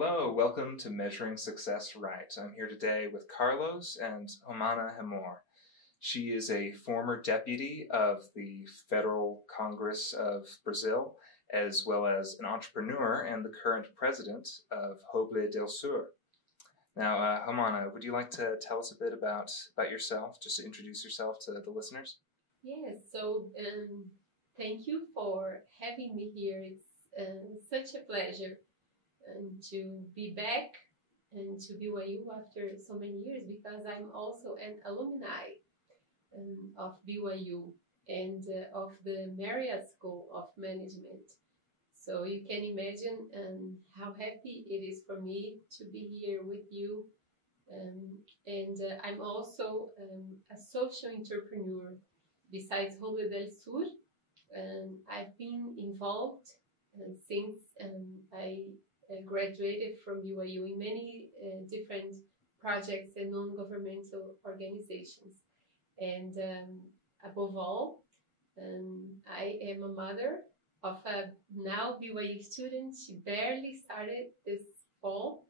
Hello, welcome to Measuring Success Right. I'm here today with Carlos and Romanna Remor. She is a former deputy of the Federal Congress of Brazil, as well as an entrepreneur and the current president of Roble del Sur. Now, Romanna, would you like to tell us a bit about yourself, just to introduce yourself to the listeners? Yes, so thank you for having me here. It's such a pleasure to be back and to BYU after so many years, because I'm also an alumni of BYU and of the Marriott School of Management. So you can imagine how happy it is for me to be here with you. I'm also a social entrepreneur. Besides Roble del Sur, I've been involved since I graduated from BYU in many different projects and non-governmental organizations. And above all, I am a mother of a now BYU student. She barely started this fall,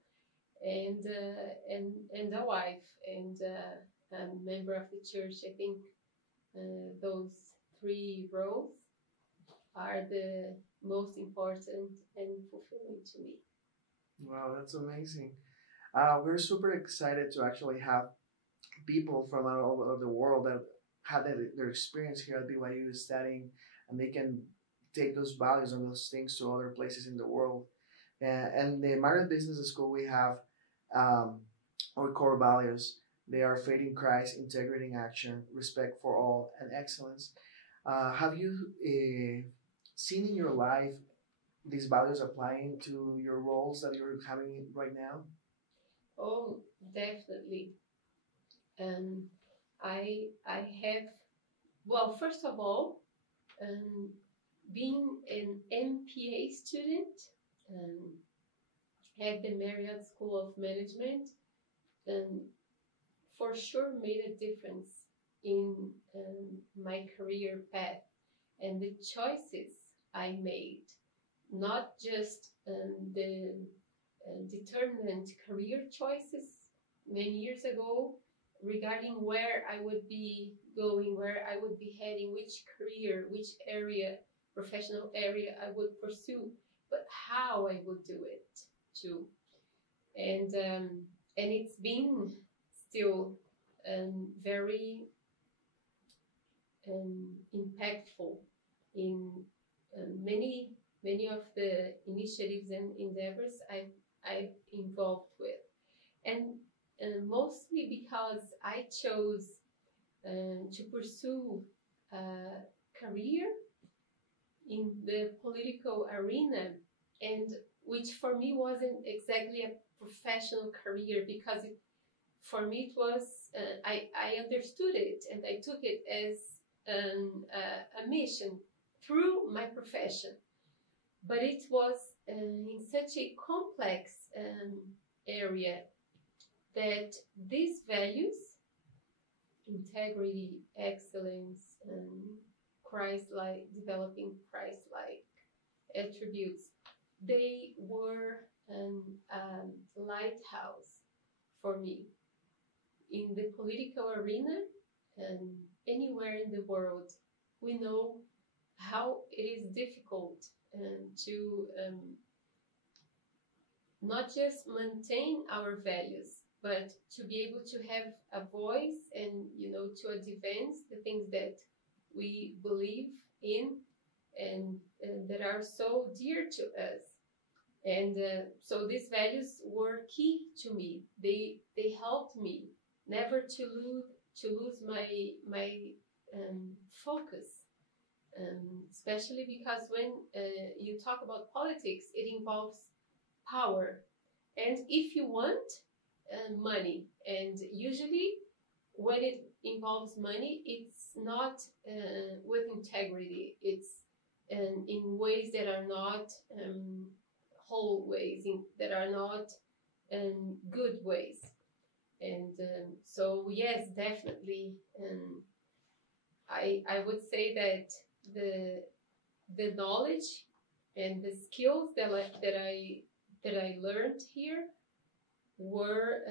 and a wife, and a member of the church. I think those three roles are the most important and fulfilling to me. Wow, that's amazing. We're super excited to actually have people from all over the world that had their experience here at BYU studying, and they can take those values and those things to other places in the world. And the Marriott Business School, we have our core values. They are faith in Christ, integrity in action, respect for all, and excellence. Have you seen in your life these values applying to your roles that you're having right now? Oh, definitely. I have, well, first of all, being an MPA student at the Marriott School of Management for sure made a difference in my career path and the choices I made. Not just the determined career choices many years ago regarding where I would be going, where I would be heading, which career, which area, professional area I would pursue, but how I would do it too. And it's been still very impactful in many of the initiatives and endeavors I've involved with, and mostly because I chose to pursue a career in the political arena, and which for me wasn't exactly a professional career, because for me it was I understood it and I took it as a mission through my profession. But it was in such a complex area that these values, integrity, excellence, Christ-like, developing Christ-like attributes, they were a lighthouse for me in the political arena and anywhere in the world. We know how it is difficult to not just maintain our values, but to be able to have a voice and, to advance the things that we believe in and that are so dear to us. And so these values were key to me. They helped me never to lose my focus. Especially because when you talk about politics, it involves power. And if you want money, and usually when it involves money, it's not with integrity. It's in ways that are not whole ways, that are not good ways. And so, yes, definitely. I would say that the knowledge and the skills that I that I learned here were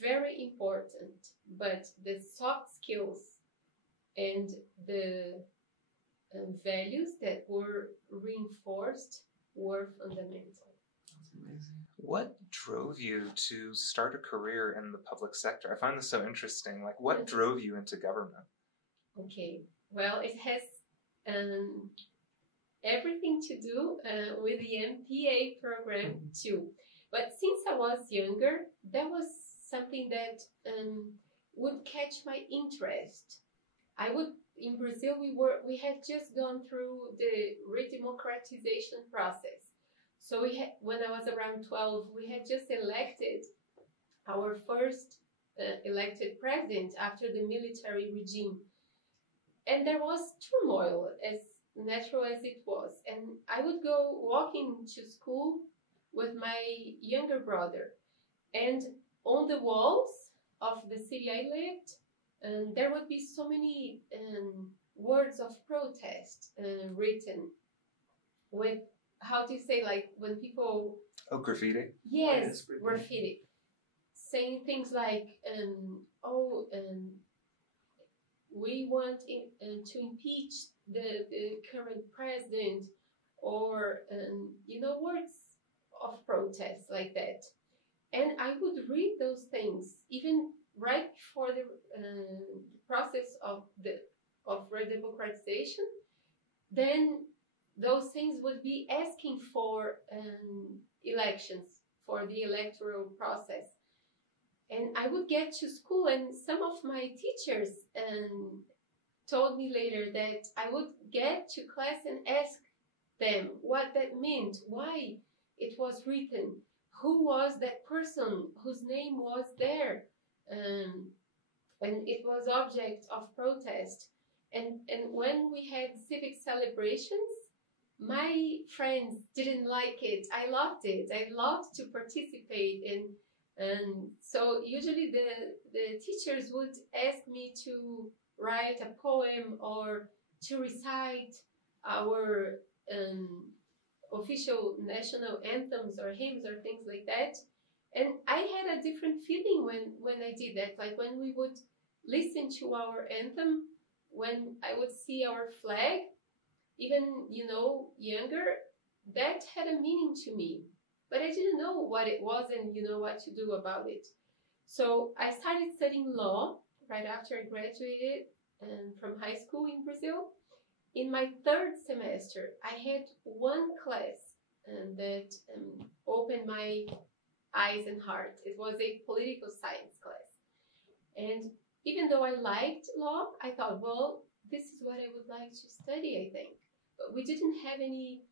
very important, but the soft skills and the values that were reinforced were fundamental. That's amazing. What drove you to start a career in the public sector? I find this so interesting. Like, what drove you into government? Okay, well, it has everything to do with the MPA program too. But since I was younger, that was something that would catch my interest. In Brazil, we had just gone through the redemocratization process. So when I was around 12, we had just elected our first elected president after the military regime. And there was turmoil, as natural as it was. And I would go walking to school with my younger brother. And on the walls of the city I lived, there would be so many words of protest written with, how do you say, like when people... Oh, graffiti? Yes, graffiti. Saying things like, we want to impeach the current president, or, words of protest like that. And I would read those things, even right before the process of redemocratization. Then those things would be asking for elections, for the electoral process. And I would get to school, and some of my teachers told me later that I would get to class and ask them what that meant, why it was written, who was that person whose name was there, when it was object of protest. And when we had civic celebrations, my friends didn't like it. I loved it. I loved to participate in. And so usually the teachers would ask me to write a poem or to recite our official national anthems or hymns or things like that. And I had a different feeling when I did that. Like when we would listen to our anthem, when I would see our flag, even, younger, that had a meaning to me. But I didn't know what it was and, what to do about it. So I started studying law right after I graduated from high school in Brazil. In my third semester, I had one class that opened my eyes and heart. It was a political science class. And even though I liked law, I thought, well, this is what I would like to study, I think. But we didn't have any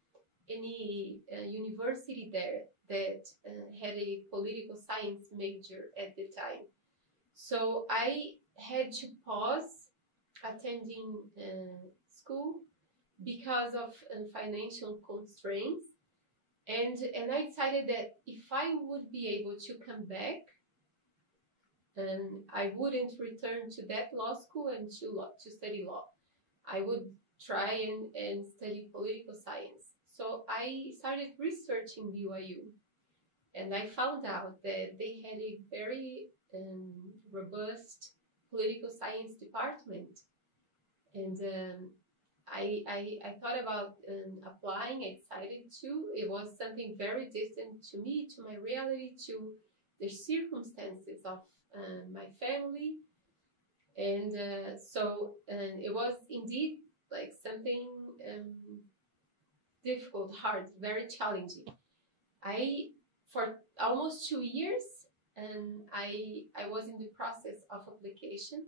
university there that had a political science major at the time. So I had to pause attending school because of financial constraints. And I decided that if I would be able to come back, I wouldn't return to that law school and to study law. I would try and study political science. So I started researching BYU, and I found out that they had a very robust political science department. And I thought about applying. I decided to. It was something very distant to me, to my reality, to the circumstances of my family. And so it was indeed like something difficult, hard, very challenging. For almost 2 years, I was in the process of application.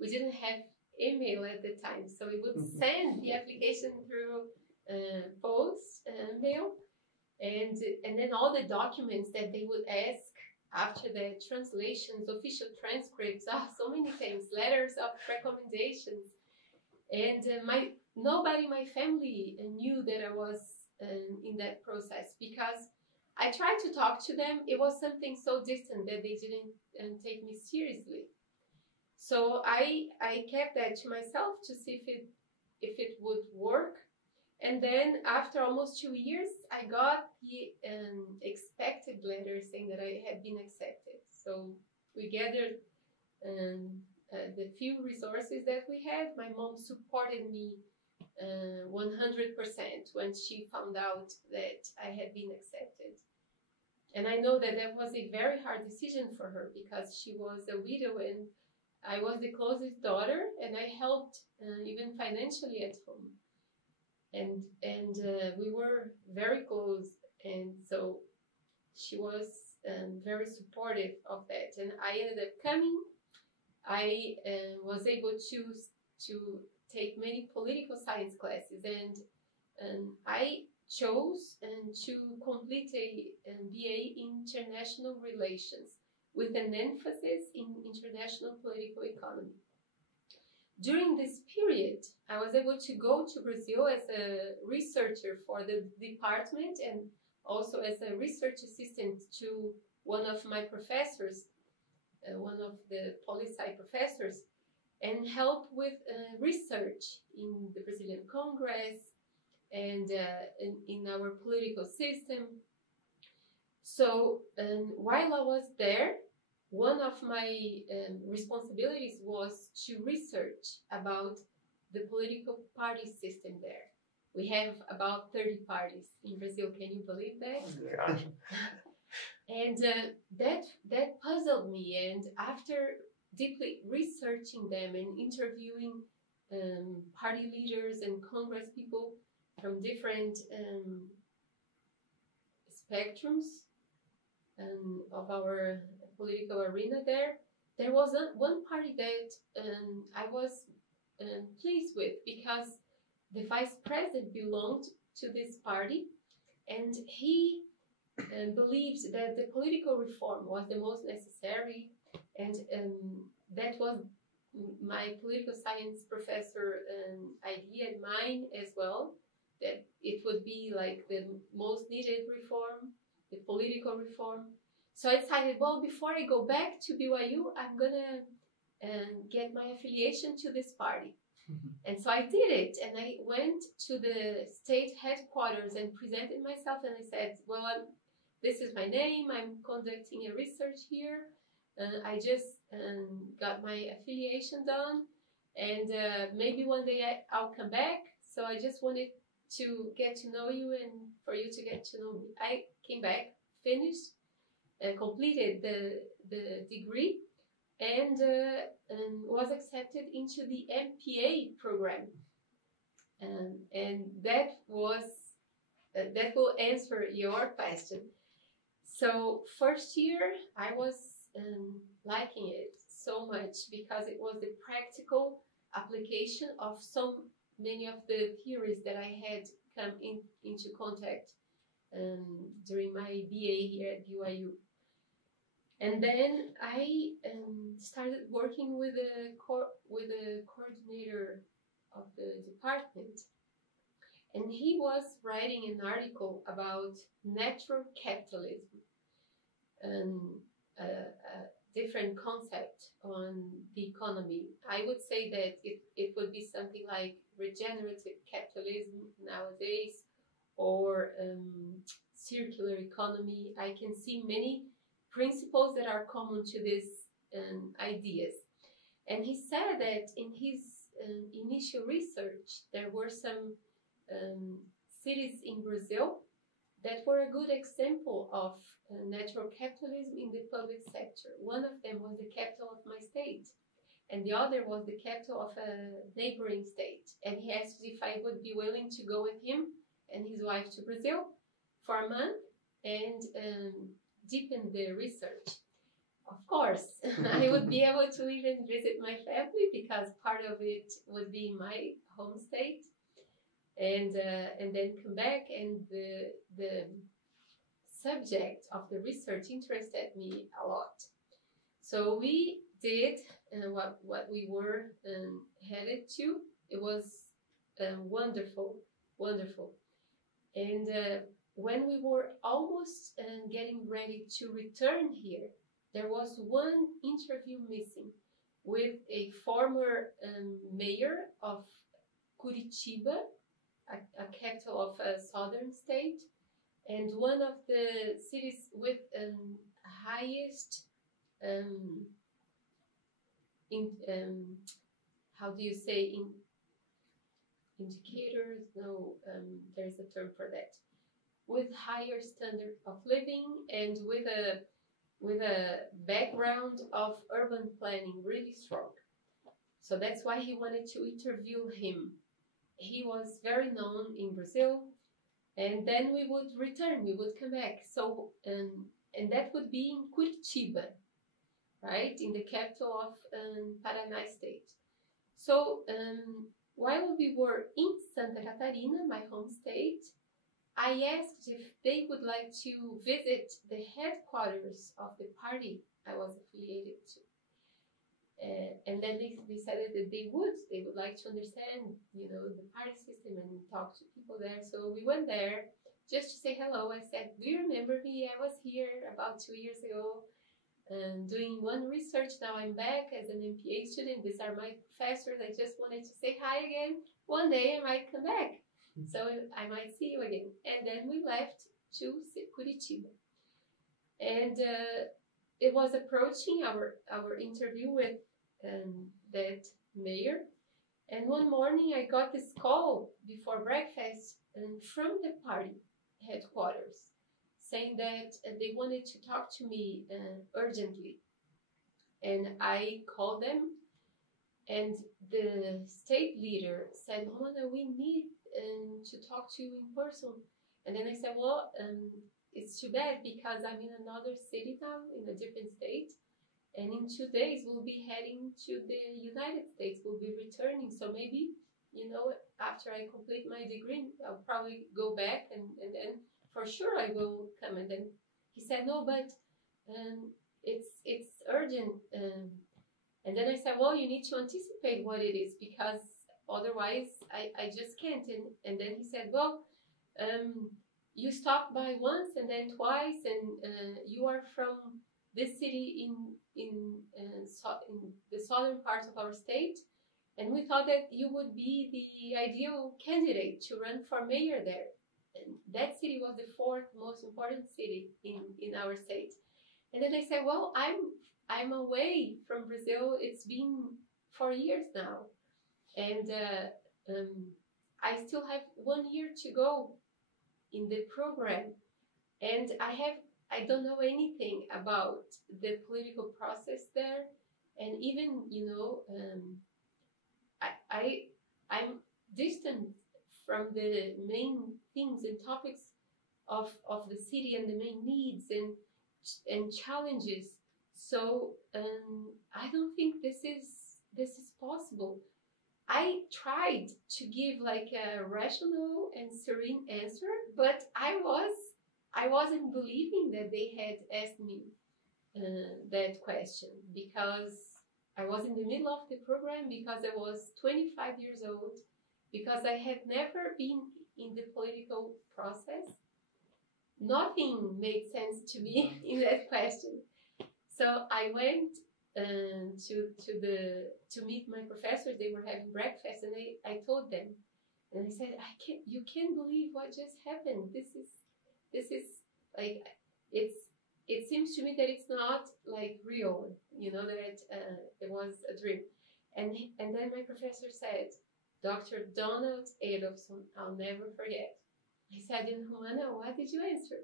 We didn't have email at the time, so we would send the application through post mail, and then all the documents that they would ask after the translations, official transcripts, so many things, letters of recommendations. And nobody in my family knew that I was in that process, because I tried to talk to them. It was something so distant that they didn't take me seriously. So I kept that to myself to see if it would work. And then after almost 2 years, I got the expected letter saying that I had been accepted. So we gathered the few resources that we had. My mom supported me 100% when she found out that I had been accepted. And I know that that was a very hard decision for her because she was a widow and I was the closest daughter, and I helped even financially at home. And we were very close, and so she was very supportive of that. And I ended up coming. I was able to take many political science classes, and I chose to complete a MPA in international relations with an emphasis in international political economy. During this period, I was able to go to Brazil as a researcher for the department and also as a research assistant to one of my professors, one of the poli-sci professors, and help with research in the Brazilian Congress and in our political system. So while I was there, one of my responsibilities was to research about the political party system there. We have about 30 parties in Brazil. Can you believe that? Gosh. And that puzzled me. And after deeply researching them and interviewing party leaders and Congress people from different spectrums of our political arena there was one party that I was pleased with, because the vice president belonged to this party, and he believed that the political reform was the most necessary, and that was my political science professor idea and mine as well, that it would be like the most needed reform, the political reform. So I decided, well, before I go back to BYU, I'm gonna get my affiliation to this party. And so I did it, and I went to the state headquarters and presented myself, and I said, well, this is my name, I'm conducting a research here, I just got my affiliation done, and maybe one day I'll come back, so I just wanted to get to know you and for you to get to know me. I came back, finished, completed the degree, and was accepted into the MPA program, and that was that will answer your question. So first year I was liking it so much because it was the practical application of so many of the theories that I had come into contact during my BA here at BYU. And then I started working with the coordinator of the department, and he was writing an article about natural capitalism, a different concept on the economy. I would say that it would be something like regenerative capitalism nowadays, or circular economy. I can see many principles that are common to these ideas. And he said that in his initial research, there were some cities in Brazil that were a good example of natural capitalism in the public sector. One of them was the capital of my state, and the other was the capital of a neighboring state. And he asked if I would be willing to go with him and his wife to Brazil for a month and deepen the research. Of course, I would be able to even visit my family because part of it would be my home state, and then come back. And the subject of the research interested me a lot. So we did what we were headed to. It was wonderful. And when we were almost getting ready to return here, there was one interview missing with a former mayor of Curitiba, a capital of a southern state, and one of the cities with highest how do you say indicators? No, there's a term for that. With higher standard of living and with a background of urban planning really strong. So that's why he wanted to interview him. He was very known in Brazil, and then we would return, we would come back. So, and that would be in Curitiba, right, in the capital of Paraná state. So, while we were in Santa Catarina, my home state, I asked if they would like to visit the headquarters of the party I was affiliated to. And then they decided that they would like to understand, the party system and talk to people there. So we went there just to say hello. I said, do you remember me? I was here about 2 years ago doing one research. Now I'm back as an MPA student. These are my professors. I just wanted to say hi again. One day I might come back. So I might see you again. And then we left to Curitiba. And it was approaching our interview with that mayor. And one morning I got this call before breakfast from the party headquarters saying that they wanted to talk to me urgently. And I called them, and the state leader said, Romanna, we need to talk to you in person. And then I said, well, it's too bad because I'm in another city now, in a different state. And in 2 days, we'll be heading to the United States. We'll be returning. So maybe, after I complete my degree, I'll probably go back and then for sure I will come. And then he said, no, but it's urgent. And then I said, well, you need to anticipate what it is because otherwise I just can't. And then he said, well, you stopped by once and then twice, and you are from this city in the southern part of our state, and we thought that you would be the ideal candidate to run for mayor there. And that city was the 4th most important city in our state. And then I said, well, I'm away from Brazil. It's been 4 years now, and I still have 1 year to go in the program, and I don't know anything about the political process there, and even I'm distant from the main things and topics of the city and the main needs and challenges. So I don't think this is possible. I tried to give like a rational and serene answer, but I wasn't believing that they had asked me that question because I was in the middle of the program, because I was 25 years old, because I had never been in the political process. Nothing made sense to me in that question. So I went to meet my professors. They were having breakfast, and I told them, and I said, you can't believe what just happened. This is like, it seems to me that it's not like real, that it was a dream. And then my professor said, Dr. Donald Adolfson, I'll never forget. I said, Romanna, what did you answer?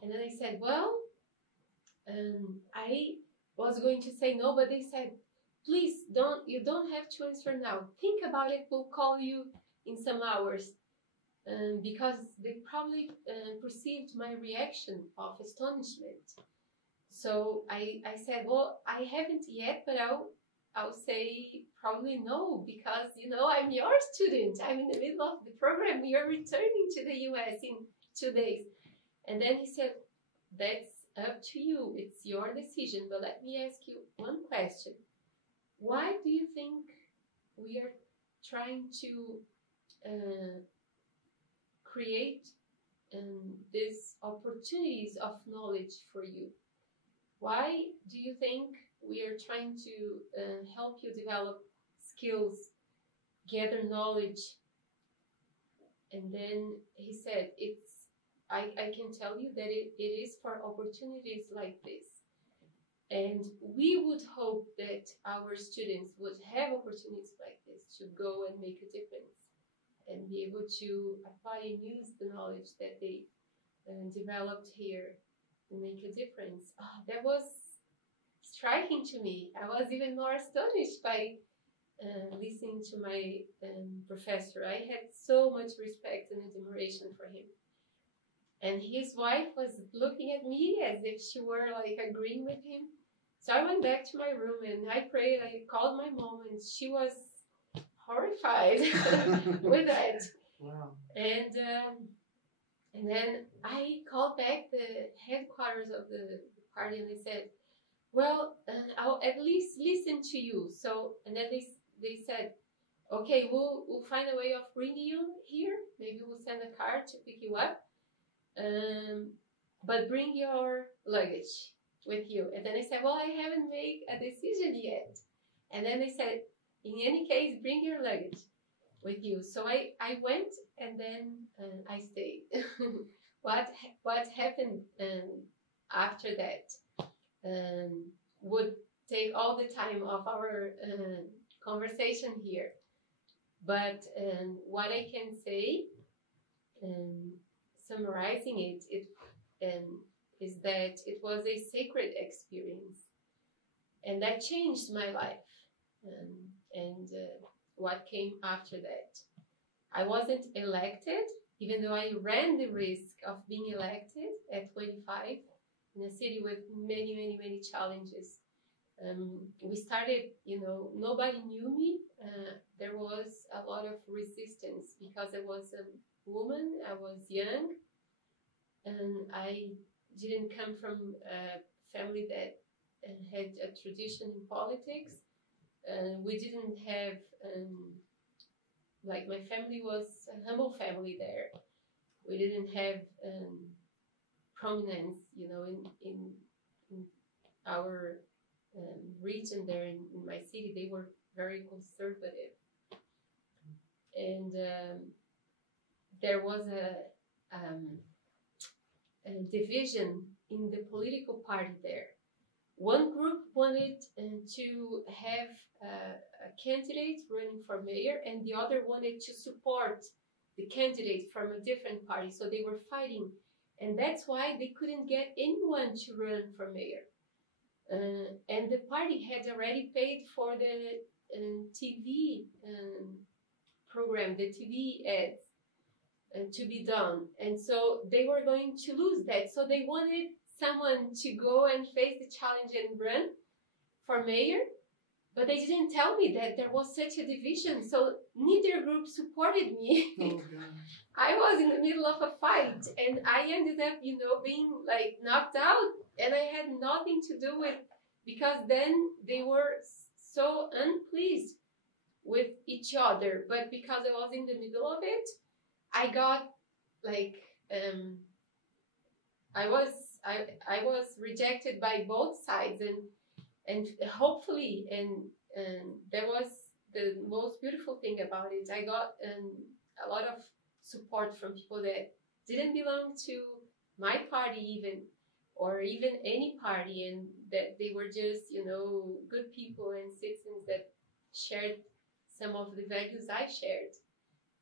And then I said, well, I was going to say no, but they said, please you don't have to answer now. Think about it, we'll call you in some hours. Because they probably perceived my reaction of astonishment. So I said, well, I haven't yet, but I'll say probably no, because, I'm your student. I'm in the middle of the program. You're returning to the US in 2 days. And then he said, that's up to you. It's your decision. But let me ask you one question. Why do you think we are trying to create these opportunities of knowledge for you? Why do you think we are trying to help you develop skills, gather knowledge, And then he said, I can tell you that it is for opportunities like this. And we would hope that our students would have opportunities like this to go and make a difference and be able to apply and use the knowledge that they developed here and make a difference. Oh, that was striking to me. I was even more astonished by listening to my professor. I had so much respect and admiration for him. And his wife was looking at me as if she were like agreeing with him. So I went back to my room and I prayed. I called my mom and she was horrified with that. Wow. And then I called back the headquarters of the party and I said, well, I'll at least listen to you. So, and then they said, okay, we'll find a way of bringing you here. Maybe we'll send a car to pick you up. But bring your luggage with you. And then I said, well, I haven't made a decision yet. And then they said, in any case, bring your luggage with you. So I went and then I stayed. What happened after that would take all the time of our conversation here. But what I can say, summarizing it is that it was a sacred experience, and that changed my life. And what came after that, I wasn't elected, even though I ran the risk of being elected at 25 in a city with many challenges. We started, nobody knew me. There was a lot of resistance because I was a woman, I was young, and I didn't come from a family that had a tradition in politics. We didn't have, my family was a humble family there. We didn't have prominence, in our region there in my city. They were very conservative. And there was a division in the political party there. One group wanted to have a candidate running for mayor, and the other wanted to support the candidate from a different party. So they were fighting, and that's why they couldn't get anyone to run for mayor. And the party had already paid for the TV program, the TV ads to be done. And so they were going to lose that. So they wanted someone to go and face the challenge and run for mayor, but they didn't tell me that there was such a division. So neither group supported me. Oh, gosh. I was in the middle of a fight, and I ended up, being knocked out, and I had nothing to do with, because then they were so unpleased with each other. But because I was in the middle of it, I got I was rejected by both sides, and hopefully, and that was the most beautiful thing about it. I got a lot of support from people that didn't belong to my party even, or even any party, and that they were just, good people and citizens that shared some of the values I shared.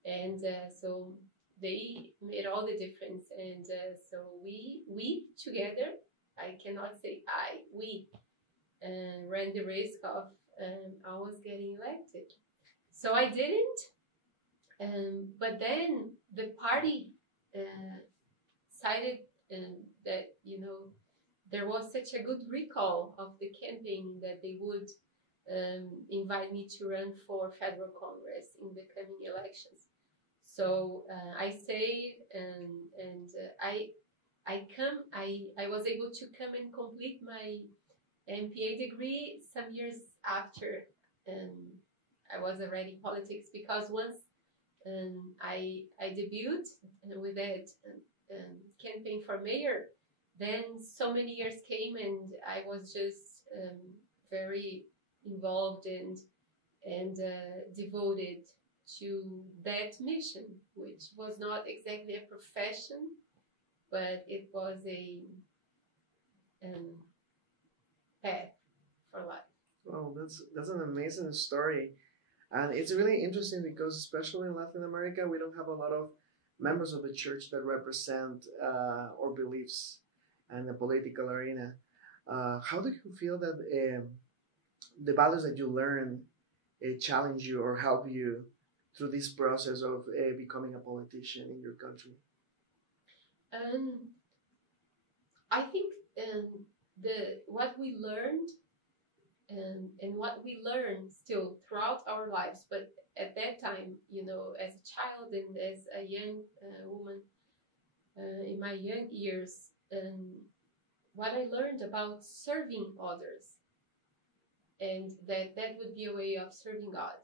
And so they made all the difference. And so we together, I cannot say we ran the risk of almost getting elected. So I didn't. But then the party decided that, there was such a good recall of the campaign that they would invite me to run for federal Congress in the coming elections. So I stayed, and I was able to come and complete my MPA degree some years after I was already in politics, because once I debuted with that campaign for mayor, then so many years came, and I was just very involved and devoted to that mission, which was not exactly a profession, but it was a path for life. Well, that's an amazing story, and it's really interesting because especially in Latin America, we don't have a lot of members of the church that represent our beliefs in the political arena. How do you feel that the values that you learn challenge you or help you through this process of becoming a politician in your country? I think what we learned and what we learn still throughout our lives, but at that time, you know, as a child and as a young woman in my young years, what I learned about serving others, and that would be a way of serving God,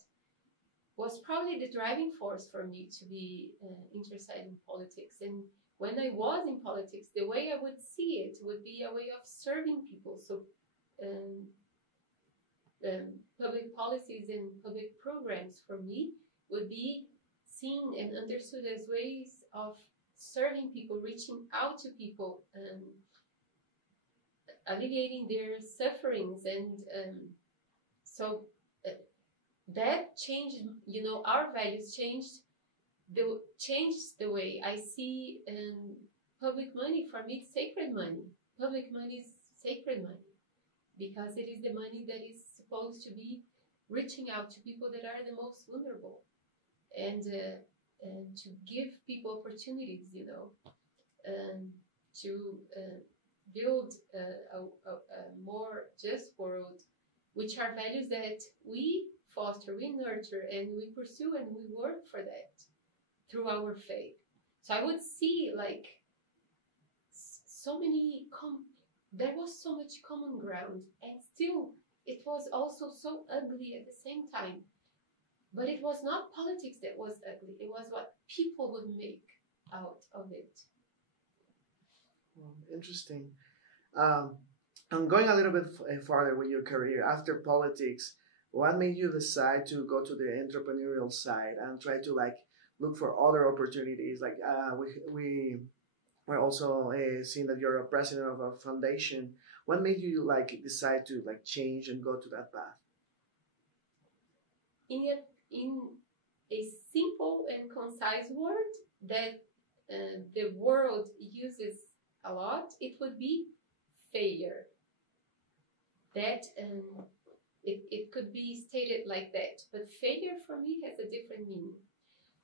was probably the driving force for me to be interested in politics. And when I was in politics, the way I would see it would be a way of serving people. So public policies and public programs for me would be seen and understood as ways of serving people, reaching out to people, alleviating their sufferings. And so that changed, you know, our values changed the way I see public money. For me, it's sacred money. Public money is sacred money because it is the money that is supposed to be reaching out to people that are the most vulnerable, and to give people opportunities, you know, to build a more just world, which are values that we foster, we nurture, and we pursue, and we work for that through our faith. So I would see like there was so much common ground, and still it was also so ugly at the same time. But it was not politics that was ugly, it was what people would make out of it. Well, interesting. I'm going a little bit farther with your career. After politics, what made you decide to go to the entrepreneurial side and try to like look for other opportunities? Like we're also seeing that you're a president of a foundation. What made you like decide to like change and go to that path? In a simple and concise word that the world uses a lot, it would be failure. That it could be stated like that, but failure for me has a different meaning.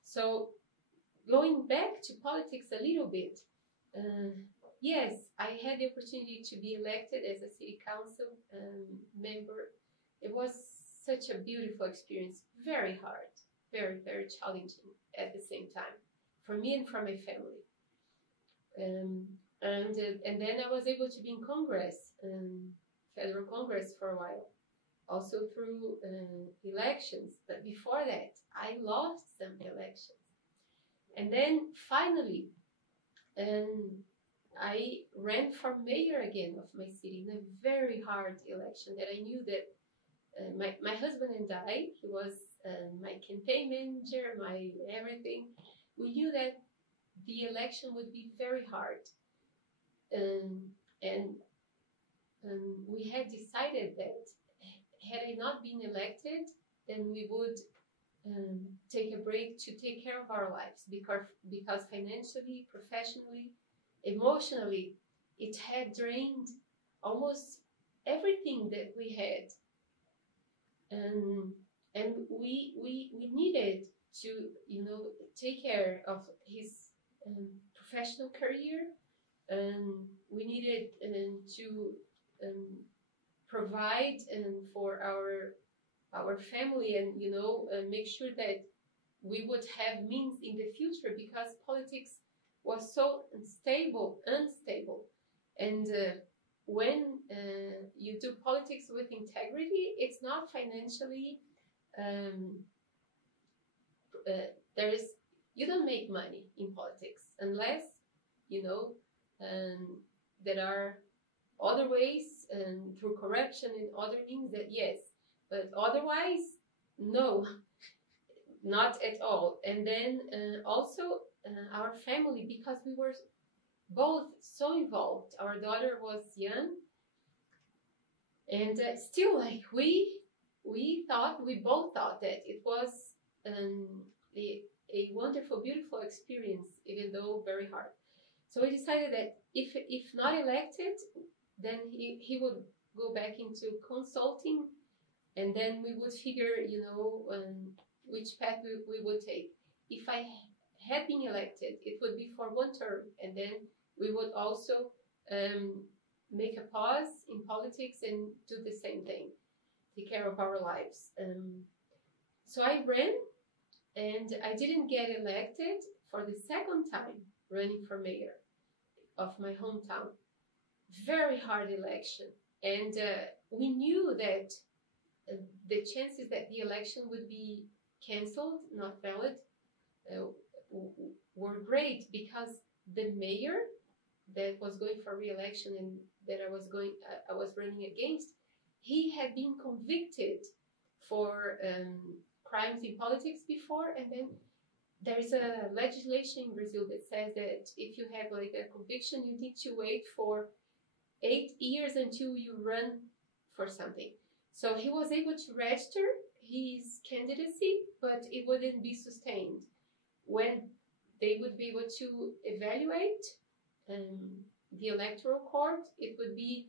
So going back to politics a little bit, yes, I had the opportunity to be elected as a city council member. It was such a beautiful experience, very hard, very, very challenging at the same time, for me and for my family. And then I was able to be in Congress, federal Congress for a while, also through elections. But before that, I lost some elections. And then finally, I ran for mayor again of my city in a very hard election that I knew that my husband and I, he was my campaign manager, my everything, we knew that the election would be very hard. And we had decided that had I not been elected, then we would take a break to take care of our lives, because financially, professionally, emotionally, it had drained almost everything that we had. And we needed to, you know, take care of his professional career. We needed to provide for our family, and you know, make sure that we would have means in the future, because politics was so unstable. And when you do politics with integrity, it's not financially you don't make money in politics unless, you know, there are other ways, through corruption and other means, that yes, but otherwise, no. not at all. And then also our family, because we were both so involved. Our daughter was young, and still, like we both thought that it was a wonderful, beautiful experience, even though very hard. So we decided that if not elected, then he would go back into consulting, and then we would figure, which path we would take. If I had been elected, it would be for one term, and then we would also make a pause in politics and do the same thing, take care of our lives. So I ran, and I didn't get elected for the second time running for mayor of my hometown. Very hard election, and we knew that the chances that the election would be cancelled, not valid, were great, because the mayor that was going for re-election and that I was running against, he had been convicted for crimes in politics before, and then there is a legislation in Brazil that says that if you have like a conviction, you need to wait for 8 years until you run for something. So he was able to register his candidacy, but it wouldn't be sustained. When they would be able to evaluate the electoral court, it would be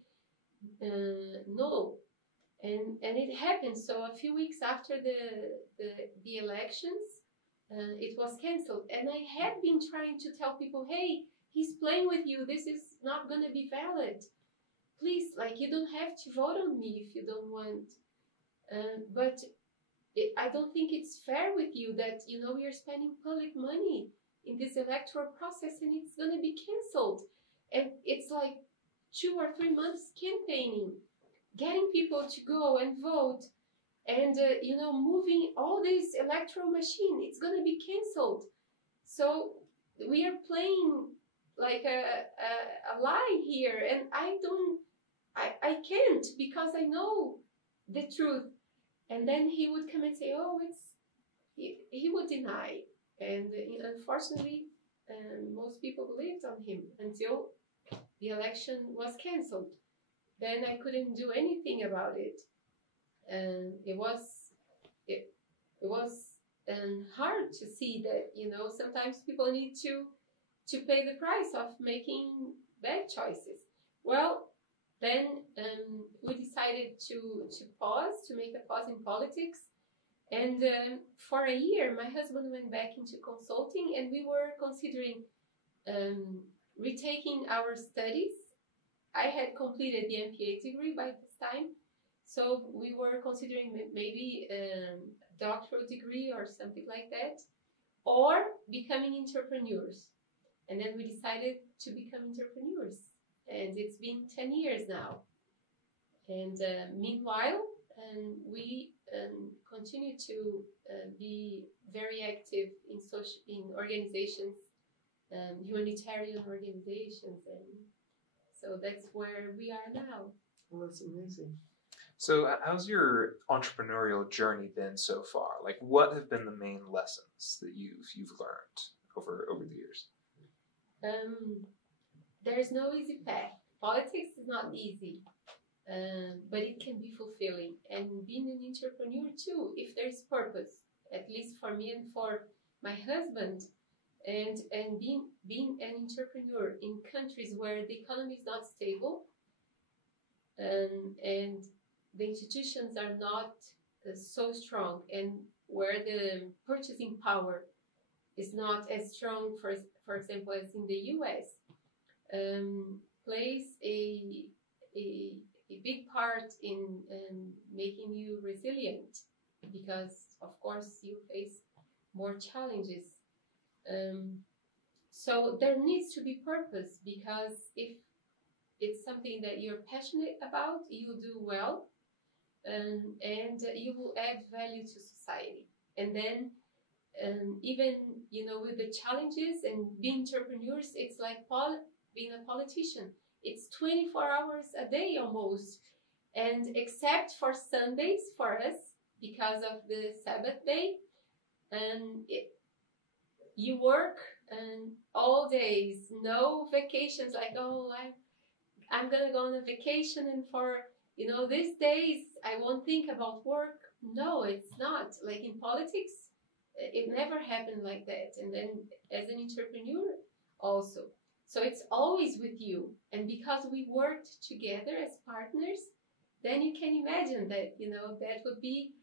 null. And it happened. So a few weeks after the elections, it was cancelled. And I had been trying to tell people, hey, he's playing with you. This is not going to be valid. Please, like, you don't have to vote on me if you don't want. But I don't think it's fair with you that, you're spending public money in this electoral process and it's going to be cancelled. And it's like 2 or 3 months campaigning, getting people to go and vote, and, moving all this electoral machine. It's going to be cancelled. So we are playing like a lie here, and I can't, because I know the truth. And then he would come and say, oh, he would deny. And unfortunately, most people believed on him until the election was cancelled. Then I couldn't do anything about it. And it was hard to see that, sometimes people need to pay the price of making bad choices. Well, then we decided to make a pause in politics. And for a year, my husband went back into consulting, and we were considering retaking our studies. I had completed the MPA degree by this time, so we were considering maybe a doctoral degree or something like that, or becoming entrepreneurs. And then we decided to become entrepreneurs, and it's been 10 years now. And meanwhile, we continue to be very active in organizations, humanitarian organizations, and so that's where we are now. Well, that's amazing. So how's your entrepreneurial journey been so far? Like, what have been the main lessons that you've learned over the years? There's no easy path. Politics is not easy, but it can be fulfilling. And being an entrepreneur too, if there's purpose, at least for me and for my husband, and being an entrepreneur in countries where the economy is not stable, and the institutions are not so strong, and where the purchasing power is not as strong, for example, as in the US, plays a big part in making you resilient, because of course you face more challenges. So there needs to be purpose, because if it's something that you're passionate about, you'll do well, and you will add value to society. And then even, with the challenges and being entrepreneurs, it's like being a politician. It's 24 hours a day almost. And except for Sundays for us, because of the Sabbath day, and you work and all days, no vacations. Like, oh, I'm gonna go on a vacation, and for these days I won't think about work. No, it's not like in politics. It never happened like that. And then as an entrepreneur also. So it's always with you. And because we worked together as partners, then you can imagine that, that would be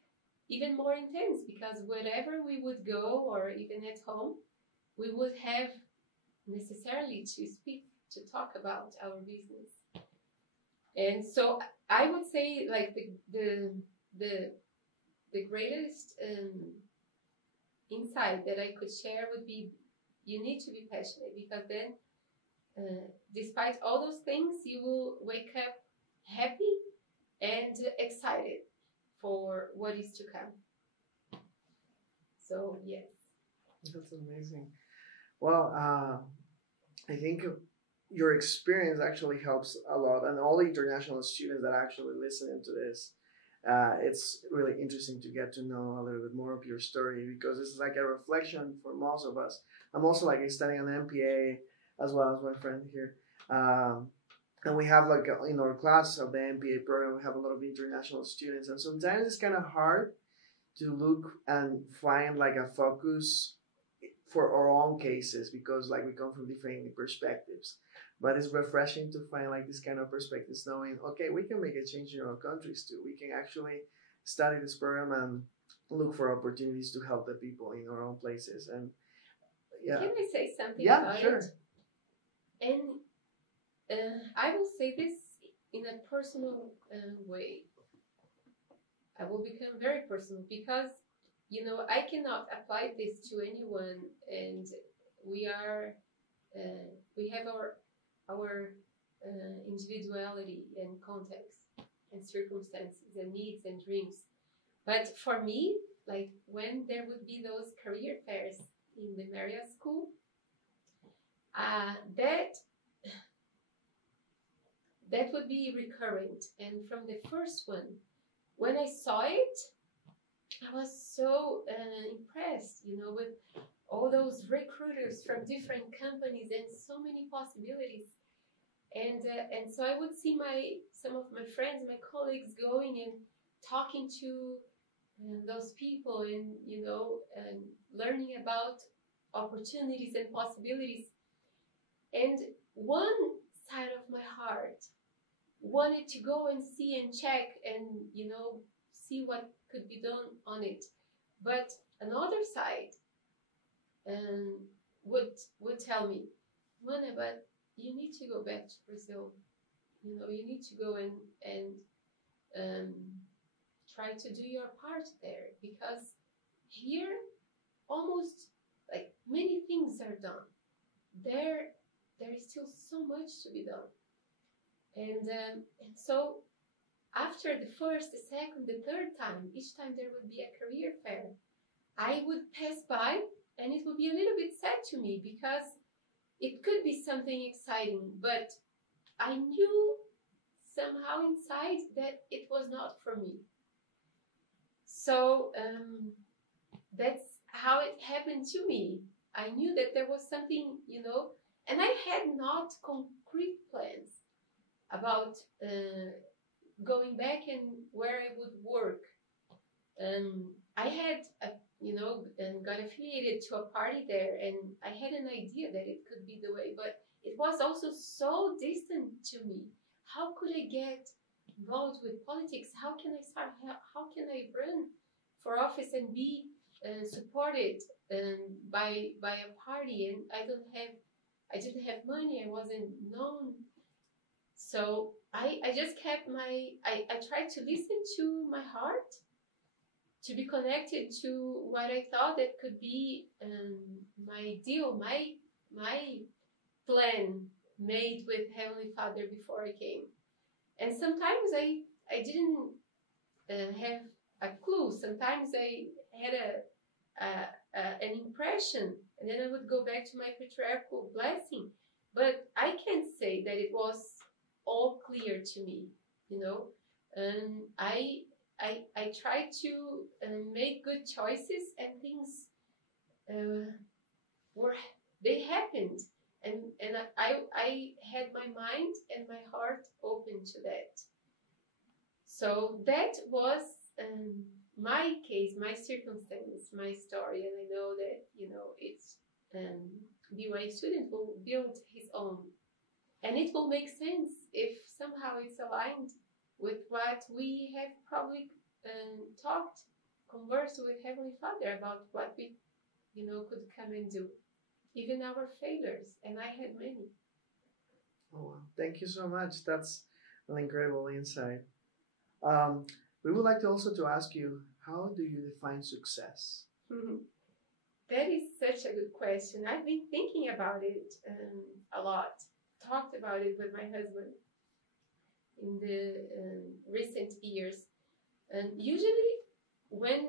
even more intense, because wherever we would go, or even at home, we would have necessarily to speak, to talk about our business. And so I would say, like, the greatest insight that I could share would be, you need to be passionate, because then despite all those things, you will wake up happy and excited for what is to come. So yes. That's amazing. Well, I think your experience actually helps a lot, and all the international students that are actually listening to this, it's really interesting to get to know a little bit more of your story, because it's like a reflection for most of us. I'm also like studying an MPA as well as my friend here. And we have like in our class of the MPA program, we have a lot of international students, and sometimes it's kind of hard to look and find like a focus for our own cases, because like we come from different perspectives. But it's refreshing to find like this kind of perspectives, knowing, okay, we can make a change in our countries too. We can actually study this program and look for opportunities to help the people in our own places. And yeah. Can I say something about sure. it? And I will say this in a personal way. I will become very personal, because I cannot apply this to anyone, and we have our individuality and context and circumstances and needs and dreams. But for me, like when there would be those career fairs in the Marriott School, that would be recurrent. And from the first one, when I saw it, I was so impressed, with all those recruiters from different companies and so many possibilities. And so I would see some of my friends, my colleagues going and talking to those people, and and learning about opportunities and possibilities. And one side of my heart wanted to go and see and check and see what could be done on it, but another side would tell me, Mana, but you need to go back to Brazil. You need to go and try to do your part there, because here almost like many things are done. There is still so much to be done. And so after the first, the second, the third time, each time there would be a career fair, I would pass by, and it would be a little bit sad to me, because it could be something exciting, but I knew somehow inside that it was not for me. So that's how it happened to me. I knew that there was something, and I had not concrete plans about going back and where I would work. I had, and got affiliated to a party there, and I had an idea that it could be the way, but it was also so distant to me. How could I get involved with politics? How can I start? How can I run for office and be supported by a party? And I didn't have money. I wasn't known. So I just kept I tried to listen to my heart, to be connected to what I thought that could be my deal, my plan made with Heavenly Father before I came. And sometimes I didn't have a clue. Sometimes I had an impression, and then I would go back to my patriarchal blessing. But I can't say that it was all clear to me, and I tried to make good choices, and things were they happened, and I had my mind and my heart open to that. So that was my case, my circumstance, my story, and I know that it's BYU student will build his own, and it will make sense if somehow it's aligned with what we have probably conversed with Heavenly Father about what we could come and do, even our failures, and I had many. Oh, wow. Thank you so much. That's an incredible insight. We would like to also to ask you, how do you define success? That is such a good question. I've been thinking about it a lot. Talked about it with my husband in the recent years. And usually, when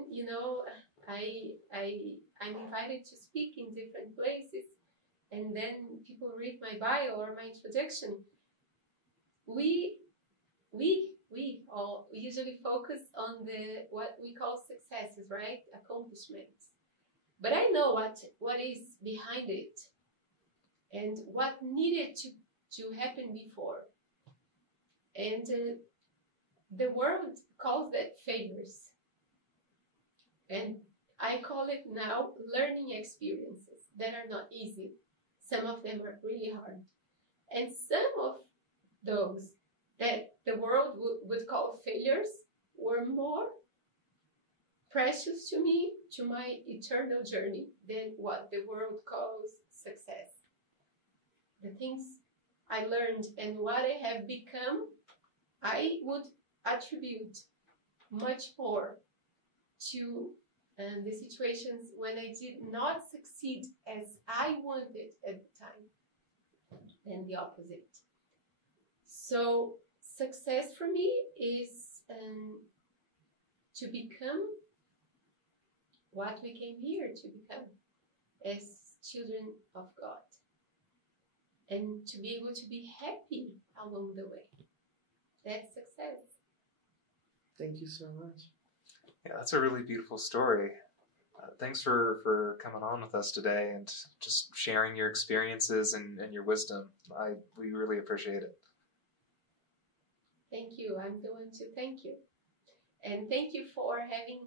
I'm invited to speak in different places, and then people read my bio or my introduction, we all usually focus on what we call successes, right? Accomplishments. But I know what is behind it and what needed to happen before. And the world calls that failures. And I call it now learning experiences that are not easy. Some of them are really hard. And some of those that the world would call failures were more precious to me, to my eternal journey, than what the world calls success. The things I learned and what I have become, I would attribute much more to the situations when I did not succeed as I wanted at the time, than the opposite. So success for me is to become what we came here to become as children of God, and to be able to be happy along the way. That's success. Thank you so much. Yeah, that's a really beautiful story. Thanks for coming on with us today and just sharing your experiences and your wisdom. We really appreciate it. Thank you. I'm going to thank you. And thank you for having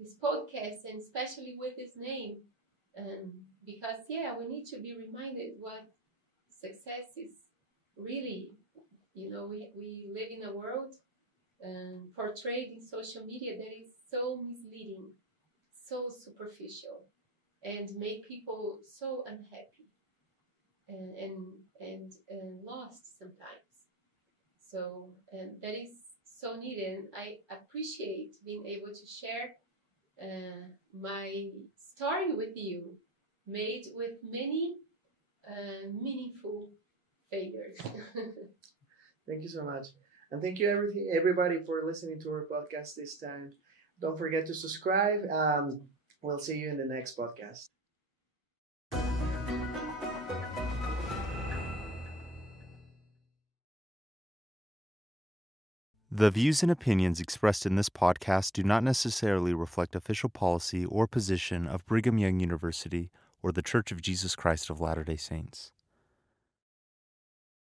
this podcast, and especially with this name. Because, we need to be reminded what success is really. We live in a world portrayed in social media that is so misleading, so superficial, and make people so unhappy and lost sometimes. So that is so needed. And I appreciate being able to share my story with you, made with many meaningful failures. Thank you so much. And thank you everybody for listening to our podcast this time. Don't forget to subscribe. We'll see you in the next podcast. The views and opinions expressed in this podcast do not necessarily reflect official policy or position of Brigham Young University or The Church of Jesus Christ of Latter-day Saints.